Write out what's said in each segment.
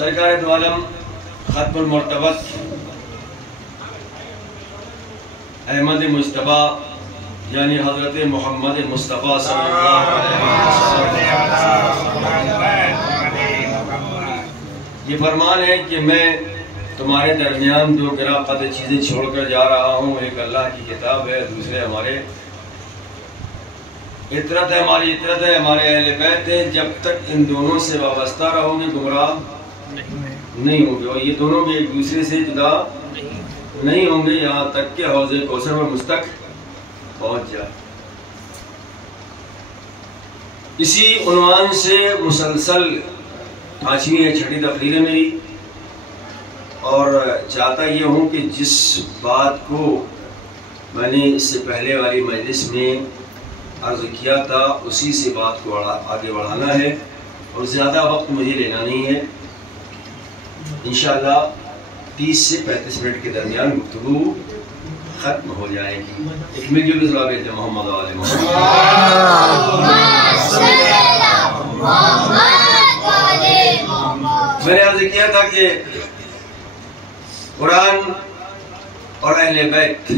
سرکار دو عالم ختم المرتبت احمد مجتبیٰ یعنی حضرت محمد مصطفیٰ صلی اللہ علیہ وسلم یہ فرمان ہے کہ میں تمہارے درمیان دو گراں قد چیزیں چھوڑ کر جا رہا ہوں. ایک اللہ کی کتاب ہے، دوسرے ہمارے عطرت ہے، ہماری عطرت ہے، ہمارے اہل بیت ہے. جب تک ان دونوں سے وابستہ رہو گے گمراہ نہیں ہوں گے، اور یہ دونوں بھی ایک دوسرے سے جدا نہیں ہوں گے یہاں تک کہ حوض کوثر پر مستق پہنچ جائے. اسی عنوان سے مسلسل 5ویں یا 6ٹھی تقریر ہے میری، اور چاہتا یہ ہوں کہ جس بات کو میں نے اس سے پہلے والی مجلس میں عرض کیا تھا اسی سے بات کو آگے بڑھانا ہے، اور زیادہ وقت مجھے لینا نہیں ہے. انشاءاللہ 30 سے 35 منٹ کے درمیان گفتگو ختم ہو جائے گی. ایک مل جل صلاح بیت محمد علیہ محمد. میں نے عرض کیا تھا کہ قرآن اور اہل بیت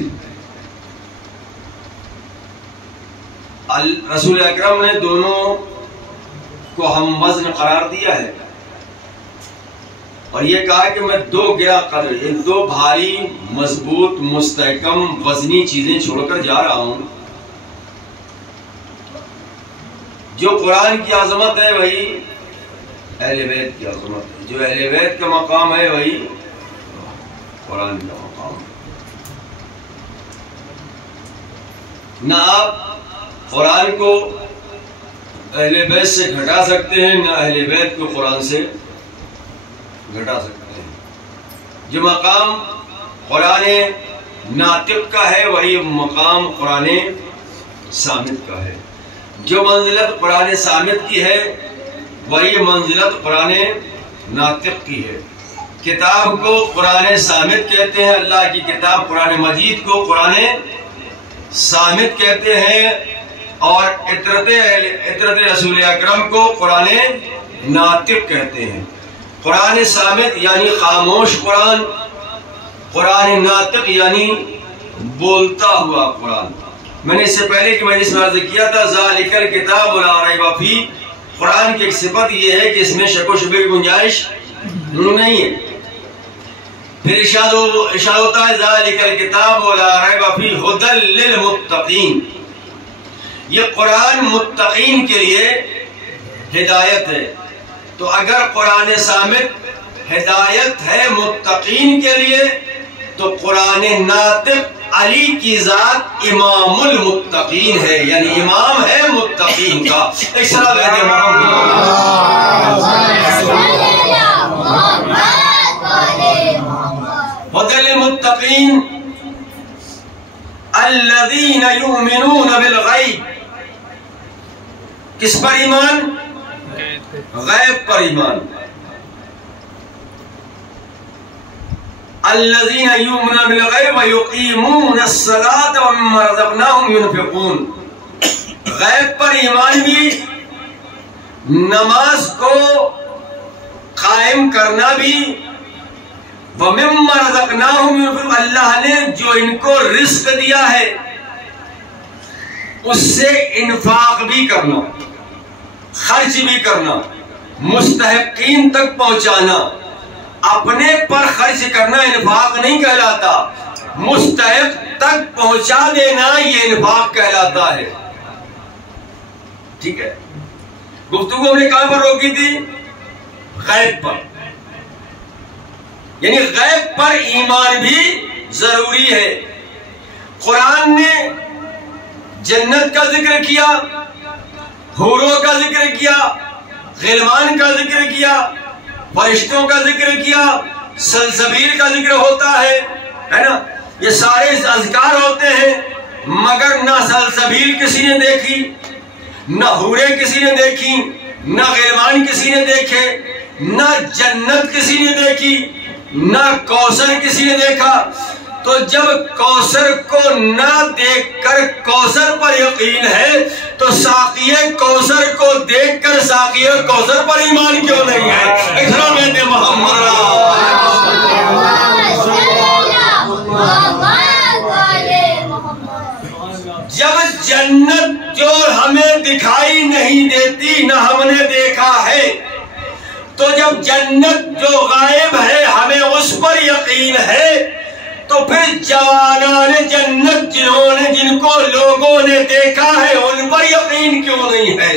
رسول اکرم نے دونوں کو ہم وزن قرار دیا ہے، اور یہ کہا کہ میں دو گراں قدر، دو بھاری مضبوط مستحکم وزنی چیزیں چھوڑ کر جا رہا ہوں. جو قرآن کی عظمت ہے وہی اہل بیت کی عظمت ہے، جو اہل بیت کا مقام ہے وہی قرآن کا مقام ہے. نہ آپ قرآن کو اہل بیت سے گھٹا سکتے ہیں، نہ اہل بیت کو قرآن سے گھٹا سکتے ہیں. جو مقام قرآن ناطق کا ہے وہی مقام قرآن صامت کا ہے. جو منزلت قرآن صامت کی ہے وہی منزلت قرآن ناطق کی ہے. کتاب کو قرآن صامت کہتے ہیں، اللہ کی کتاب قرآن مجید کو قرآن صامت کہتے ہیں، اور عطرت رسول اکرم کو قرآن ناطق کہتے ہیں. قرآن صامت یعنی خاموش قرآن، قرآن ناطق یعنی بولتا ہوا قرآن. میں نے اس سے پہلے کہ میں اس میں عرض کیا تھا ذالک الکتاب لا ریب فیہ، قرآن کی ایک صفت یہ ہے کہ اس میں شک و شبہ کی گنجائش نہیں ہے. پھر ارشاد ہوتا ہے ذالک الکتاب لا ریب فیہ ھدی للمتقین، یہ قرآن متقین کے لیے ہدایت ہے. تو اگر قرآن صامت ہدایت ہے متقین کے لیے تو قرآن ناطق علی کی ذات امام المتقین ہے، یعنی امام ہے متقین کا. ایک سلام ہے ھدی للمتقین الذین یؤمنون بالغیب. کس پر ایمان؟ غیب پر ایمان. الذین یؤمنون بالغیب ویقیمون الصلاة ومما رزقناہم ینفقون. غیب پر ایمان بھی، نماز کو قائم کرنا بھی، ومما رزقناہم ینفقون، اللہ نے جو ان کو رزق دیا ہے اس سے انفاق بھی کرنا، خرچ بھی کرنا، مستحقین تک پہنچانا. اپنے پر خرچ کرنا انفاق نہیں کہلاتا، مستحق تک پہنچا دینا یہ انفاق کہلاتا ہے. ٹھیک ہے، گفتگو ہم نے کہاں پر روکی تھی؟ غیب پر. یعنی غیب پر ایمان بھی ضروری ہے. قرآن نے جنت کا ذکر کیا، حوروں کا ذکر کیا، غلمان کا ذکر کیا، فرشتوں کا ذکر کیا، سلسبیل کا ذکر ہوتا ہے نا. یہ سارے اذکار ہوتے ہیں، مگر نہ سلسبیل کسی نے دیکھی، نہ حوریں کسی نے دیکھی، نہ غلمان کسی نے دیکھے، نہ جنت کسی نے دیکھی، نہ کوثر کسی نے دیکھا. تو جب کوثر کو نہ دیکھ کر کوثر پر یقین ہے تو ساقی کوثر کو دیکھ کر ساقی کوثر پر ایمان کیوں نہیں ہے؟ اکرام محمد دکھائی نہیں دیتی نہ ہم نے دیکھا ہے، تو جب جنت جو غائب ہے ہمیں اس پر یقین ہے، تو پھر جوانان جنت جن کو لوگوں نے دیکھا ہے ان پر یقین کیوں نہیں ہے؟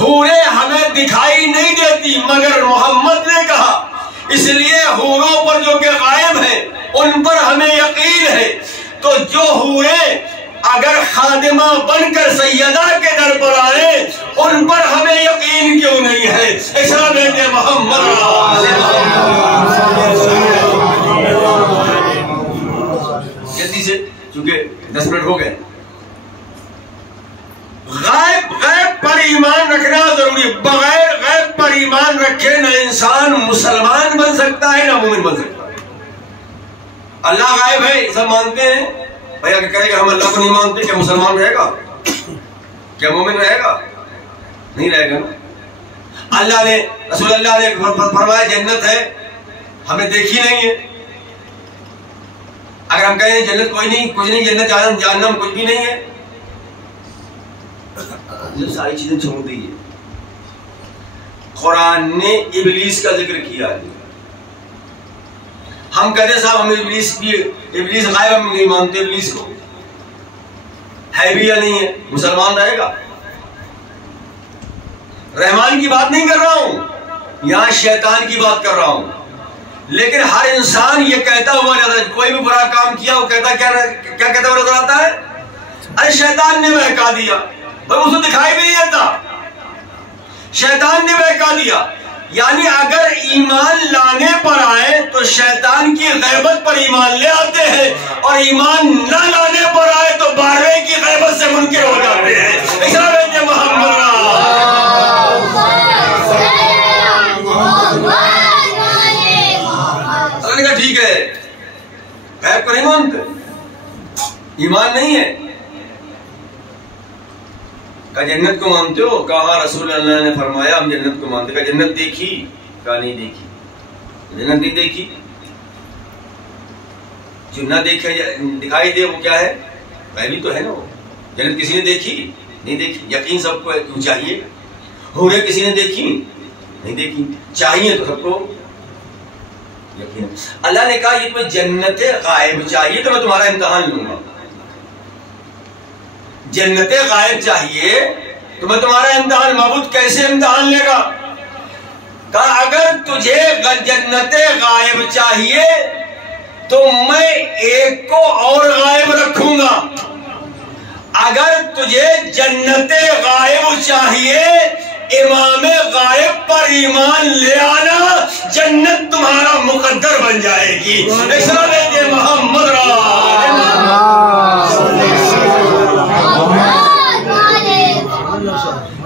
حوریں ہمیں دکھائی نہیں دیتی مگر محمد نے کہا، اس لیے حوروں پر جو کہ غائب ہیں ان پر ہمیں یقین ہے۔ تو جو حوریں اگر خادمہ بن کر سیدہ کے در پر آئے ان پر ہمیں یقین کیوں نہیں ہے؟ ایسا بیٹے محمد جلدی سے، چونکہ 10 منٹ ہو گئے۔ غیب پر ایمان رکھنا ضروری ہے، بغیر غیب پر ایمان رکھے نہ انسان مسلمان بن سکتا ہے نہ مومن بن سکتا ہے۔ اللہ غائب ہے سب مانتے ہیں، بھائی اگر کہے گا ہم اللہ کو نہیں مانتے، کیا مسلمان رہے گا؟ کیا مومن رہے گا؟ نہیں رہے گا نا۔ اللہ نے، رسول اللہ نے فرمایا جنت ہے، ہمیں دیکھی نہیں ہے۔ اگر ہم کہیں جنت کوئی نہیں، کچھ نہیں، جنت جہنم کچھ بھی نہیں ہے، یہ ساری چیزیں چھوڑ دیجیے۔ قرآن نے ابلیس کا ذکر کیا ہے۔ ہم کہتے صاحب ہم ابلیس غائب، ہم نہیں مانتے ابلیس کو، ہے بھی یا نہیں ہے، مسلمان رہے گا؟ رحمان کی بات نہیں کر رہا ہوں، یہاں شیطان کی بات کر رہا ہوں۔ لیکن ہر انسان یہ کہتا ہوا نظر، کوئی بھی برا کام کیا وہ کہتا کیا کہتا ہوا نظر آتا ہے؟ ارے شیطان نے بہکا دیا، بھائی اسے دکھائی بھی نہیں دیتا، شیطان نے بہکا دیا۔ یعنی اگر ایمان لانے پر آئے تو شیطان کی غیبت پر ایمان لے آتے ہیں، اور ایمان نہ لانے پر آئے تو 12ویں کی غیبت سے منکر ہو جاتے ہیں۔ محمد اللہ نے کہا ٹھیک ہے، غیب کو نہیں مانتے، ایمان نہیں ہے۔ کہا جنت کو مانتے ہو؟ کہا رسول اللہ نے فرمایا ہم جنت کو مانتے۔ کہا جنت دیکھی؟ کہا نہیں دیکھی۔ جنت نہیں دیکھی، جو نہ دیکھے دکھائی دے وہ کیا ہے؟ غیبی تو ہے نا۔ وہ جنت کسی نے دیکھی؟ نہیں دیکھی۔ یقین سب کو کیوں چاہیے؟ حوریں کسی نے دیکھی؟ نہیں دیکھی۔ چاہیے تو سب کو یقین۔ اللہ نے کہا یہ تمہیں جنت غائب چاہیے تو میں تمہارا امتحان لوں گا۔ جنت غائب چاہیے تو میں تمہارا امتحان، معبود کیسے امتحان لے گا؟ کہا اگر تجھے جنت غائب چاہیے تو میں ایک کو اور غائب رکھوں گا، اگر تجھے جنت غائب چاہیے امام غائب پر ایمان لے آنا، جنت تمہارا مقدر بن جائے گی۔ محمد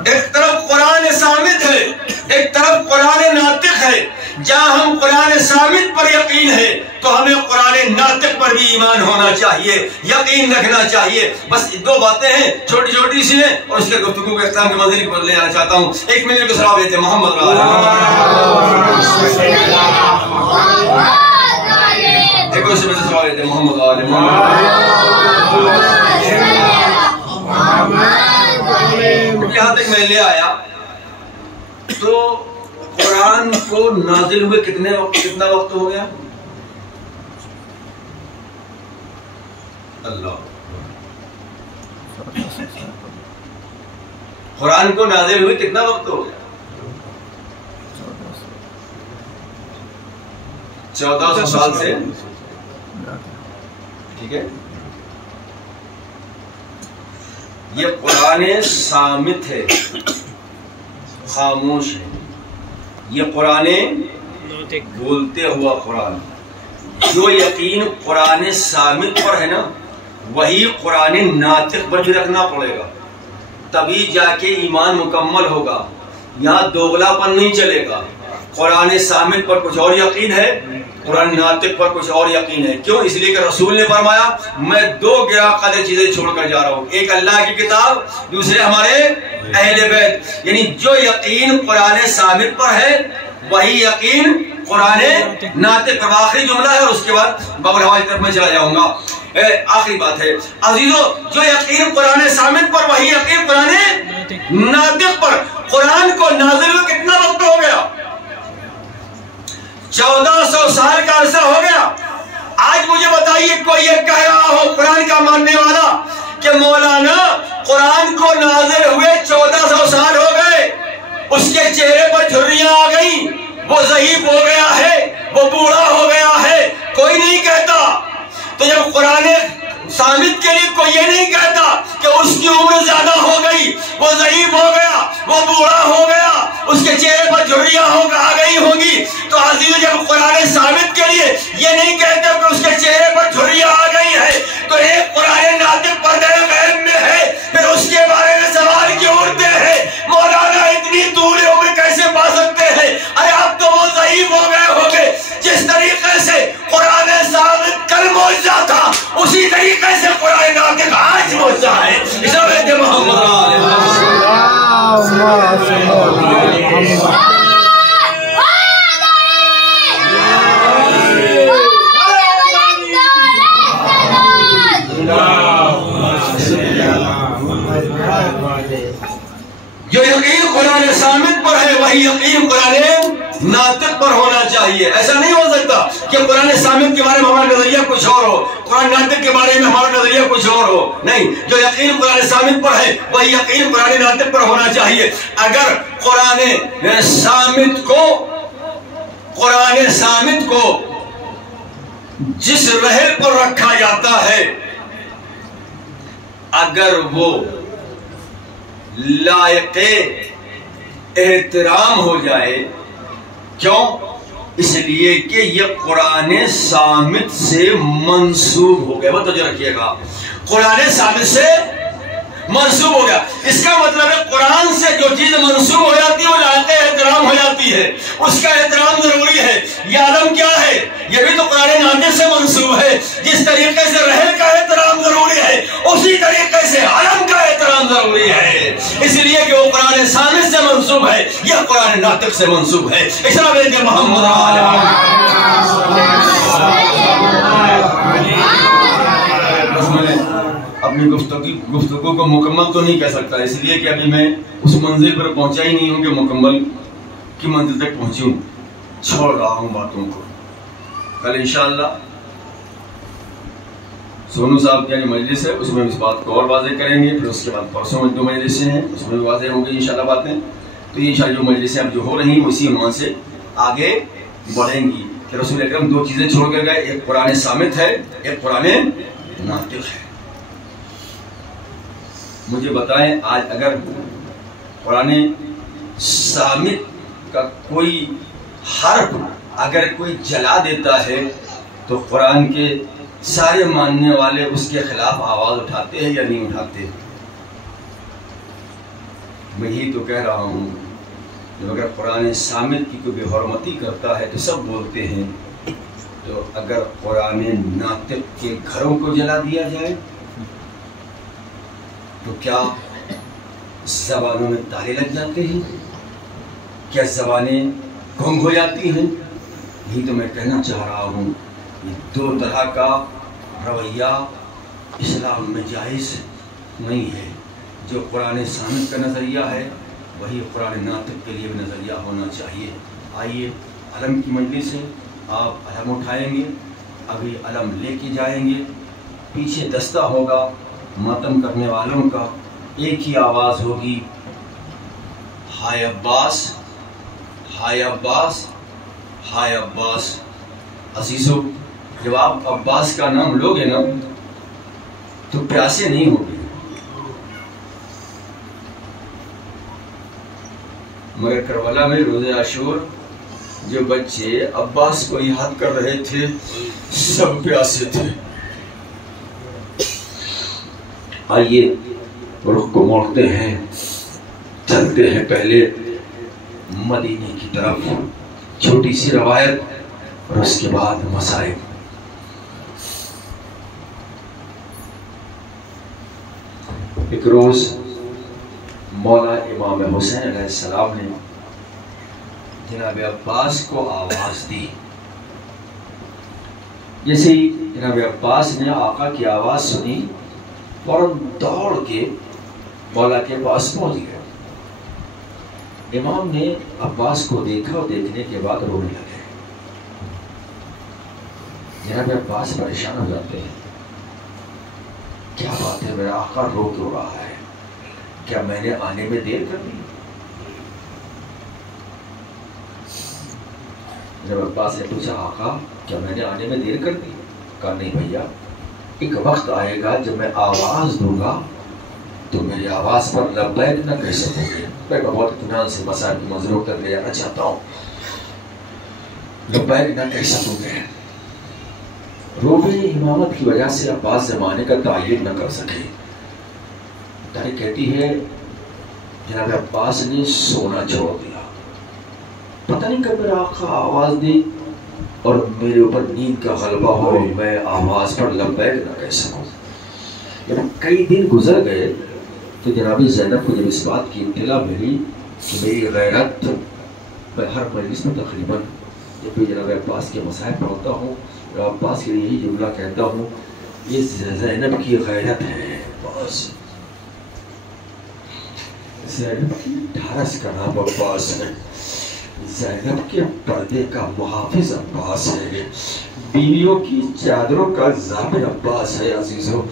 ایک طرف قرآن ثابت ہے، ایک طرف قرآن ناطق ہے۔ جہاں ہم قرآن ثابت پر یقین ہے تو ہمیں قرآن ناطق پر بھی ایمان ہونا چاہیے، یقین رکھنا چاہیے۔ بس دو باتیں ہیں چھوٹی چھوٹی سی ہیں، اور اس کے گفتگو کو اختتام کے منزل پر لے آنا چاہتا ہوں۔ ایک منٹ کو سلام دیتے محمد یہاں تک میں لے آیا تو قرآن کو نازل ہوئے کتنا وقت ہو گیا؟ اللہ، قرآن کو نازل ہوئے کتنا وقت ہو گیا؟ 1400 سال سے، ٹھیک ہے۔ یہ قرآن صامت ہے، خاموش ہے۔ یہ قرآن بولتے ہوا قرآن، جو یقین قرآن صامت پر ہے نا وہی قرآن ناطق پر بھی رکھنا پڑے گا، تبھی جا کے ایمان مکمل ہوگا۔ یہاں دوغلا پر نہیں چلے گا۔ قرآن صامت پر کچھ اور یقین ہے، قرآن ناطق پر کچھ اور یقین ہے۔ کیوں؟ اس لیے کہ رسول نے فرمایا میں 2 گرا قدر چیزیں چھوڑ کر جا رہا ہوں، ایک اللہ کی کتاب، دوسرے ہمارے اہل بیت۔ یعنی جو یقین قرآن صامت پر ہے وہی یقین قرآن ناطق پر۔ آخری جملہ ہے اور اس کے بعد بابر حوالے طرف میں چلا جاؤں گا۔ آخری بات ہے عزیزو، جو یقین قرآن صامت پر وہی یقین قرآن ناطق پر۔ قرآن کو نازل ہوئے کتنا وقت ہو گیا؟ 1400 سال کا عرصہ ہو گیا۔ آج مجھے بتائیے کوئی یہ کہہ رہا ہو قرآن کا ماننے والا کہ مولانا قرآن کو نازل ہوئے 1400 سال ہو گئے، اس کے چہرے پر جھریاں آ گئیں، وہ ضعیف ہو گیا ہے، وہ بوڑھا ہو گیا ہے، کوئی نہیں کہتا۔ تو جب قرآن صامت کے لیے کوئی یہ نہیں کہتا کہ اس کی عمر زیادہ ہو گئی، وہ ضعیف ہو گیا، وہ بوڑھا ہو گیا، اس کے چہرے پر جھریاں آ گئی ہوگی، تو عزیز جب قرآن صامت کے لیے یہ نہیں کہتے کہ اس کے چہرے پر جھریاں آ گئی ہے، تو ایک قرآن ناطق پردہ غیب میں ہے، پھر اس کے بارے میں سوال کیوں اٹھتے ہیں؟ مولانا اتنی دور عمر کیسے پا سکتے ہیں؟ ارے اب تو وہ ضعیف ہو گئے ہوگے۔ جس طریقے سے قرآن صامت کل معجزہ تھا، اسی طریقے سے قرآن ناطق آج معجزہ ہے۔ اسے محمد جو یقین قرآن صامت پر ہے وہی یقین قرآن ناطق پر ہونا چاہیے۔ ایسا نہیں ہو سکتا کہ قرآن صامت کے بارے میں ہمارا نظریہ کچھ اور ہو، قرآن ناطق کے بارے میں ہمارا نظریہ کچھ اور ہو۔ نہیں، جو یقین قرآن صامت پر ہے وہی یقین قرآن ناطق پر ہونا چاہیے۔ اگر قرآن صامت کو جس رحل پر رکھا جاتا ہے اگر وہ لائق احترام ہو جائے، کیوں؟ اس لیے کہ یہ قرآن صامت سے منسوب ہو گیا۔ توجہ رکھیے گا، قرآن صامت سے منسوب ہو گیا۔ اس کا مطلب ہے قرآن سے جو چیز منسوب ہو جاتی ہے وہ لائق احترام ہو جاتی ہے، اس کا احترام ضروری ہے۔ یہ علم کیا ہے؟ یہ بھی تو قرآن ناطق سے منسوب ہے۔ جس طریقے سے رحل کا احترام ضروری ہے اسی طریقے سے علم کا احترام ضروری ہے، اس لیے کہ وہ قرآن صامت سے منسوب ہے، یہ قرآن ناطق سے منسوب ہے۔ اسلام کے محمد اپنی گفتگو کو مکمل تو نہیں کہہ سکتا، اس لیے کہ ابھی میں اس منزل پر پہنچا ہی نہیں ہوں کہ مکمل کی منزل تک پہنچوں، چھوڑ رہا ہوں باتوں کو۔ کل انشاءاللہ سونو صاحب کی مجلس ہے، اس میں اس بات کو اور واضح کریں گے، پھر اس کے بعد پرسوں میں 2 مجلسیں ہیں، اس میں واضح ہوں گی انشاءاللہ باتیں۔ تو یہ انشاءاللہ جو مجلسیں اب جو ہو رہی ہیں اسی عنوان سے آگے بڑھیں گی کہ رسول اکرم 2 چیزیں چھوڑ کے گئے، ایک قرآن صامت ہے، ایک قرآن ناطق ہے۔ مجھے بتائیں آج اگر قرآن صامت کا کوئی حرف اگر کوئی جلا دیتا ہے تو قرآن کے سارے ماننے والے اس کے خلاف آواز اٹھاتے ہیں یا نہیں اٹھاتے؟ میں یہی تو کہہ رہا ہوں، جب اگر قرآن صامت کی کوئی بے حرمتی کرتا ہے تو سب بولتے ہیں، تو اگر قرآن ناطق کے گھروں کو جلا دیا جائے تو کیا زبانوں میں تالے لگ جاتے ہیں؟ کیا زبانیں گنگ ہو جاتی ہیں؟ یہی تو میں کہنا چاہ رہا ہوں، یہ 2 طرح کا رویہ اسلام میں جائز نہیں ہے۔ جو قرآن صامت کا نظریہ ہے وہی قرآن ناطق کے لیے بھی نظریہ ہونا چاہیے۔ آئیے علم کی مجلس ہے، آپ علم اٹھائیں گے، ابھی علم لے کے جائیں گے، پیچھے دستہ ہوگا ماتم کرنے والوں کا، ایک ہی آواز ہوگی، ہائے عباس، ہائے عباس، ہائے عباس۔ عزیزو، جب آپ عباس کا نام لوگے نا تو پیاسے نہیں ہوگے، مگر کربلا میں روز عاشور جو بچے عباس کو یاد کر رہے تھے سب پیاسے تھے۔ آئیے رخ کو موڑتے ہیں، چلتے ہیں پہلے مدینے کی طرف، چھوٹی سی روایت اور اس کے بعد مصائب۔ ایک روز مولا امام حسین علیہ السلام نے جناب عباس کو آواز دی، جیسے ہی جناب عباس نے آقا کی آواز سنی فوراً دوڑ کے مولا کے پاس پہنچ گئے۔ امام نے عباس کو دیکھا اور دیکھنے کے بعد رونے لگے۔ جناب عباس پریشان ہو جاتے ہیں، کیا بات ہے، میرا آقا رو کیوں رہا ہے؟ کیا میں نے آنے میں دیر کر دی؟ جناب عباس نے پوچھا، آقا کیا میں نے آنے میں دیر کر دی؟ کہا نہیں بھیا، ایک وقت آئے گا جب میں آواز دوں گا تو میری آواز پر لبیک نہ کہہ سکوں گے۔ میں بہت اطمینان سے مسائل کی منظور کر لے جانا چاہتا ہوں، لبیک نہ کہہ سکوں گے۔ روبے امامت کی وجہ سے عباس زمانے کا تعین نہ کر سکے۔ تاریخ کہتی ہے جناب عباس نے سونا چھوڑ دیا، پتہ نہیں کب میرا آقا آواز دی اور میرے اوپر نیند کا غلبہ ہو، میں آواز پر لبیک نہ کہہ سکوں۔ جب کئی دن گزر گئے تو جناب زینب کو جب اس بات کی اطلاع ملی کہ میری غیرت، میں ہر مجلس میں تقریباً جب بھی جناب عباس کے مسائل پڑھتا ہوں، عباس کے لیے یہی جملہ کہتا ہوں، یہ زینب کی غیرت ہے۔ بس زینب کی ڈھارس کا نام عباس ہے، زینب کے پردے کا محافظ عباس ہے، بیویوں کی چادروں کا ضامن عباس ہے۔ عزیزوں،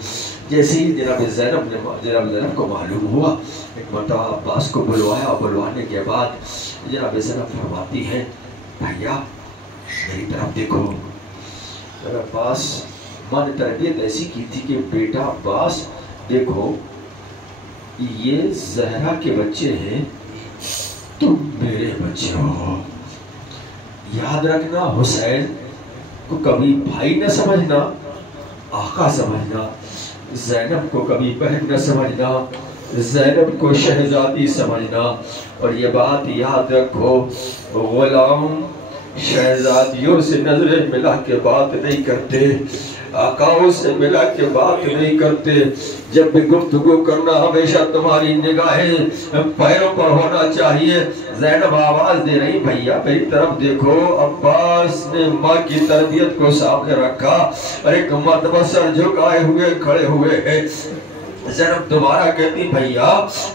جیسے ہی جناب زینب کو معلوم ہوا، ایک مرتبہ عباس کو بلوایا، اور بلوانے کے بعد جناب زینب فرماتی ہے، بھیا میری طرف دیکھو۔ عباس، ماں نے تربیت ایسی کی تھی کہ بیٹا عباس دیکھو، یہ زہرا کے بچے ہیں، تم میرے بچے ہو۔ یاد رکھنا، حسین کو کبھی بھائی نہ سمجھنا، آقا سمجھنا، زینب کو کبھی بہن نہ سمجھنا، زینب کو شہزادی سمجھنا، اور یہ بات یاد رکھو، غلام شہزادیوں سے نظریں ملا کے بات نہیں کرتے، آقاؤں سے ملا کے بات نہیں کرتے۔ جب بھی گفتگو کرنا ہمیشہ تمہاری نگاہیں پیروں پر ہونا چاہیے۔ زینب آواز دے رہی، بھیا میری طرف دیکھو۔ عباس نے ماں کی تربیت کو سامنے رکھا اور ایک مرتبہ سر جھکائے ہوئے کھڑے ہوئے ہیں۔ زینب دوبارہ کہتی، بھیا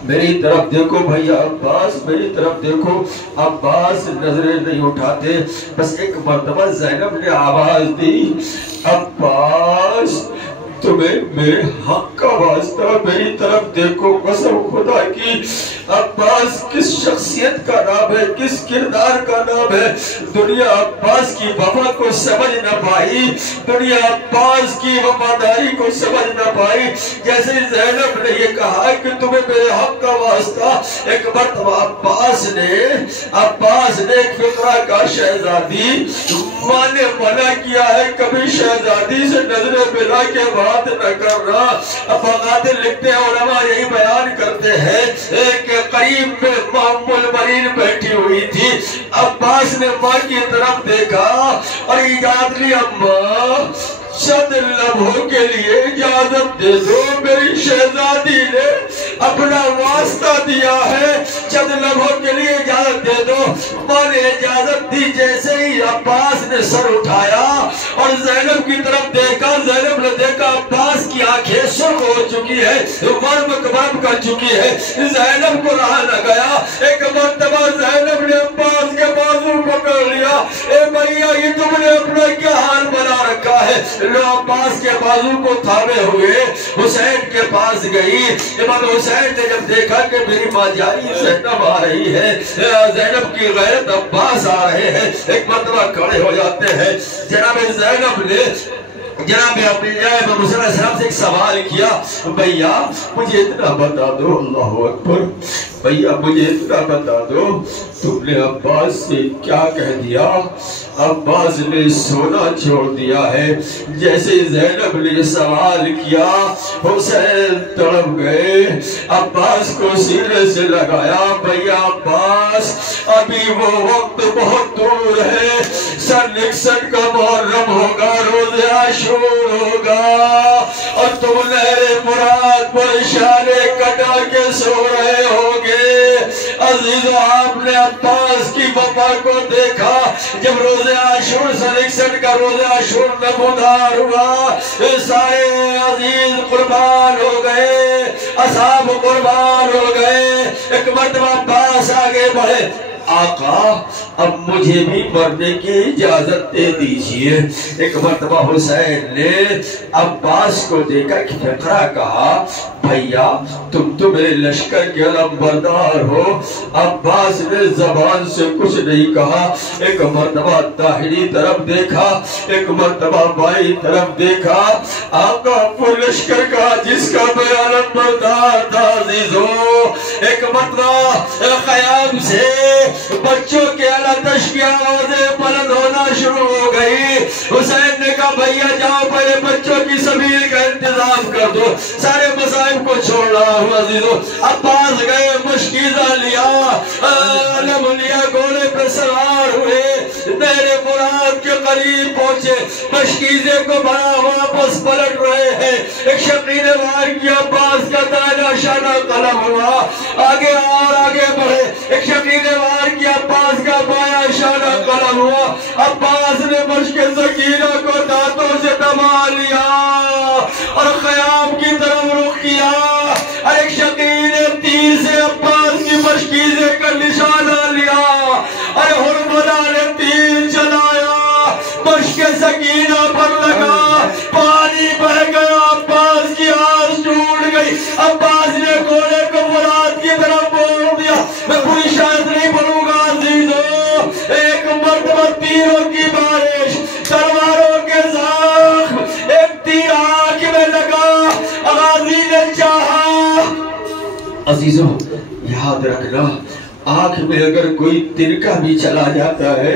میری طرف دیکھو، بھیا عباس میری طرف دیکھو۔ عباس نظریں نہیں اٹھاتے۔ بس ایک مرتبہ زینب نے آواز دی، عباس تمہیں میرے حق کا واسطہ میری طرف دیکھو، قسم خدا کی۔ عباس کس شخصیت کا نام ہے، کس کردار کا نام ہے۔ دنیا عباس کی وفا کو سمجھ نہ پائی، دنیا عباس کی وفاداری کو سمجھ نہ پائی۔ جیسے زینب نے یہ کہا کہ تمہیں میرے حق کا واسطہ، ایک مرتبہ عباس نے ایک فقرہ کا شہزادی، ماں نے منع کیا ہے کبھی شہزادی سے نظریں ملا کے بات نہ کرنا۔ اب بغادر لکھتے ہیں، علماء یہی بیان کرتے ہیں کہ قریب میں ام المؤمنین بیٹھی ہوئی تھی۔ عباس نے ماں کی طرف دیکھا اور اجازت لی، اماں چند لمحوں کے لیے اجازت دے دو، میری شہزادی نے اپنا واسطہ دیا ہے، چند لمحوں کے لیے اجازت دے دو۔ ماں نے اجازت دی۔ جیسے ہی عباس نے سر اٹھایا اور زینب کی طرف دیکھا، زینب نے دیکھا عباس کی آنکھیں سرخ ہو چکی ہے، ورم کر چکی ہے۔ زینب کو رہا نہ گیا، ایک مرتبہ زینب نے عباس کے بازو پکڑ لیا، اے بھیا یہ تم نے اپنا کیا حال بنا رکھا ہے۔ لو عباس کے بازو کو تھامے ہوئے حسین کے پاس گئی۔ امام حسین نے جب دیکھا کہ میری ماں جاری زینب آ رہی ہے، زینب کی غیرت عباس آ رہے ہیں، ایک مرتبہ کھڑے ہو جاتے ہیں۔ جناب زینب نے جناب عبداللہ امام حسین علیہ السلام سے ایک سوال کیا، بھیا مجھے اتنا بتا دو، اللہ اکبر، بھیا مجھے اتنا بتا دو تم نے عباس سے کیا کہہ دیا؟ عباس نے سونا چھوڑ دیا ہے۔ جیسے زینب نے یہ سوال کیا، حسین تڑپ گئے، عباس کو سینے سے لگایا، بھیا عباس ابھی وہ وقت بہت دور ہے، سن نکسن کا محرم ہوگا، روز عاشور ہوگا، اور تم نہر مراد پر شانے کٹا کے سو رہے ہوگے۔ عزیزو آپ نے عباس کی وفا کو دیکھا جب روز عاشور سن 61 کا روز عاشور نمودار ہوا، سارے عزیز قربان ہو گئے، اصحاب قربان ہو گئے۔ ایک مرتبہ عباس آگے بڑھے، آقا اب مجھے بھی مرنے کی اجازت دے دیجئے۔ ایک مرتبہ حسین نے عباس کو دیکھا، ایک فقرہ کہا، بھیا تم تو میرے لشکر کے علم بردار ہو۔ عباس نے زبان سے کچھ نہیں کہا، ایک مرتبہ داہنی طرف دیکھا، ایک مرتبہ بائیں طرف دیکھا، آقا وہ لشکر کا جس کا میں علم بردار تھا عزیزو۔ ایک مرتبہ خیام سے بچوں کے علتش کی آوازیں بلند ہونا شروع ہو گئی۔ حسین نے کہا بھیا جاؤ پہلے بچوں کی سبیل کا انتظام کر دو، سارے مسائب کو چھوڑ رہا ہوں عزیزو۔ عباس گئے، مشکیزہ لیا، علم لیا، گھوڑے پہ سوار ہوئے، نہر فرات کے قریب پہنچے، مشکیزے کو بڑا واپس پلٹ رہے ہیں۔ ایک شقی نے وار کیا، عباس کا دائرہ شانہ قلم ہوا، آگے اور آگے بڑھے، ایک شقی نے وار کیا، عباس کا بایاں شانہ قلم ہوا، عباس نے مشک سکینہ کو دانتوں سے دبا لیا اور خیام کی طرف رخ کیا۔ ایک شقی نے تیر سے عباس کی مشکیزے کا نشانہ لیا، حرملہ نے تیر چلایا، مشک سکینہ پر لگا، پانی بہ گیا، عباس کی آس ٹوٹ گئی۔ عباس نے گھوڑے کو فرات کی طرف موڑ دیا۔ میں پوری شاید نہیں پڑھوں گا عزیزو۔ ایک مرتبہ تیروں کی بارش، تلواروں کے زخم، ایک تیر آنکھ میں لگا، غازی نے چاہا۔ عزیزو یاد رکھنا، آنکھ میں اگر کوئی تنکا بھی چلا جاتا ہے،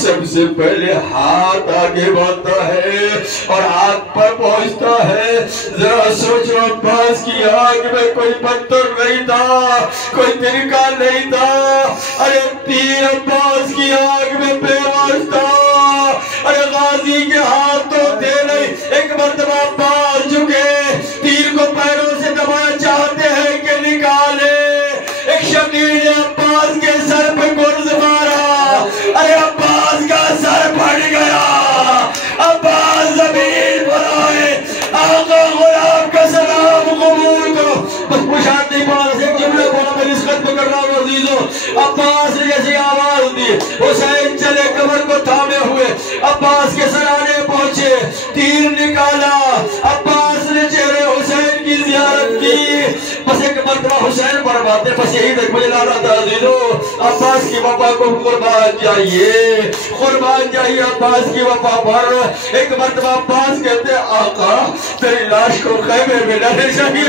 سب سے پہلے ہاتھ آگے بڑھتا ہے اور آنکھ پر پہنچتا ہے۔ ذرا سوچو عباس کی آنکھ میں کوئی پتھر نہیں تھا، کوئی تنکا نہیں تھا، ارے تیر عباس کی آنکھ میں بے واسطہ، ارے غازی کے ہاتھ تو تھے نہیں۔ ایک مرتبہ عباس جھکے، تیر کو پیروں سے دبانا چاہتے ہیں کہ نکالے، ایک شقیر نے عباس کے سر پہ گرز مارا، ارے عباس کا سر پھٹ گیا، عباس زمین پر آئے، آقا غلام کا سلام قبول کرو۔ بس پوچھات نہیں پڑا، ایک جملے بولا میں اس خط پکر رہا ہوں عزیزو۔ عباس نے جیسی آواز دی، حسین چلے کمر کو تھامے ہوئے، عباس کے سرانے پہنچے، تیر نکالا، عباس نے چہرے حسین کی زیارت کی۔ بس ایک مرتبہ حسین پر باتیں، بس یہی تک مجھے لانا تھا عزیزو۔ عباس کی وفا کو قربان جائیے، قربان جائیے عباس کی وفا پر۔ ایک مرتبہ عباس کہتے ہیں آقا تیری لاش کو خیمے میں ڈالے چاہیے،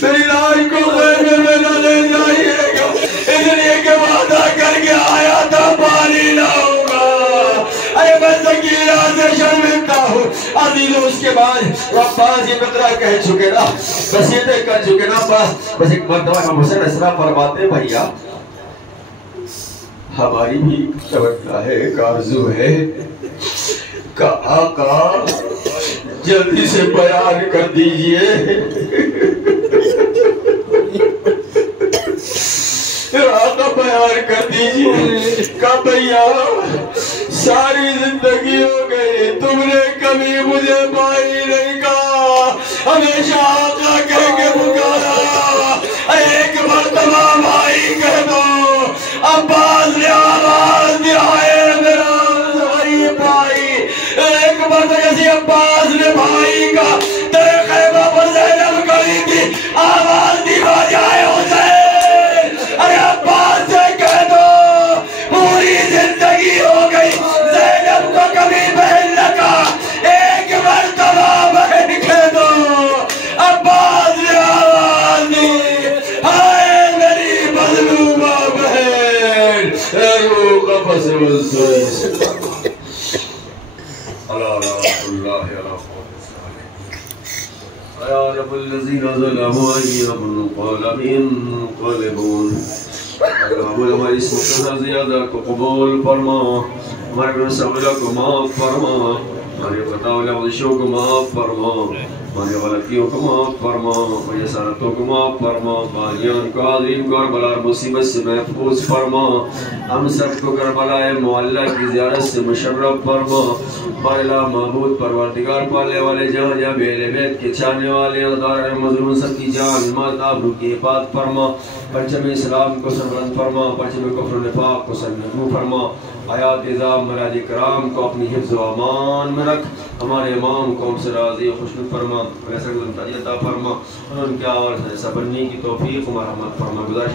تیری لاش کو خیمے میں ڈالے جائیے گا، اس لیے کہ وعدہ کر کے آیا تھا پانی نہ ہوگا، ارے میں سکینہ سے شرمندہ ہوں عزیزو۔ اس کے بعد عباس یہ فقرہ کہہ چکے نا، وصیتیں کر چکے نا عباس۔ بس ایک مرتبہ امام حسین علیہ السلام فرماتے بھیا ہماری بھی توقع ہے، ایک آرزو ہے کہ آقا جلدی سے بیان کر دیجئے، آقا بیان کر دیجئے کہ بھیا ساری زندگی ہو گئی تم نے کبھی مجھے بھائی نہیں کہا، ہمیشہ آقا کہہ کے پکارا، ایک مرتبہ بھائی کہہ دو۔ عباس نے آواز دیا ہے میرا غریب بھائی، ایک مرتبہ کسی عباس نے بھائی کا در خیمہ پر زینب کھڑی تھی، آواز دی بجائے حسین، ارے عباس سے کہہ دو پوری زندگی ہو گئی زینب کو کبھی بہن نہ کہا، ایک مرتبہ بہن کہہ دو۔ عباس نے آواز دی، ہائے میری مظلومہ بہن، ایو قفص والسوئی اللہ یا رب الذین ظلموا ایہم قال انقلبون۔ ہماری اسم کا زیادہ کو قبول فرما، ہمارے صغیرہ کو معاف فرما، ہماری خطا و لغزشوں کو معاف فرما، ہماری غلطیوں کو معاف فرما، ہماری جسارتوں کو معاف فرما، بھائیان کو حاضرین کو کربلا اور مصیبت سے محفوظ فرما، ہم سب کو کربلا معلّہ کی زیارت سے مشرف فرما۔ بارلا معبود پروردگار پالنے والے جہاں جہاں بھی اہل بیت کے چاہنے والے دار مظلوم سب کی جان مال آبرو کی حفاظت فرما، پرچم اسلام کو سربلند فرما، پرچم کفر و نفاق کو سرنگو فرما، حیات نظام مراج کرام کو اپنی حفظ و امان میں رکھ، ہمارے امام کو ہم سے راضی و خوشنود فرما، ویسا عطا فرما، اور ان کے آواز ایسا بننے کی توفیق و مرحمت فرما۔ گزارش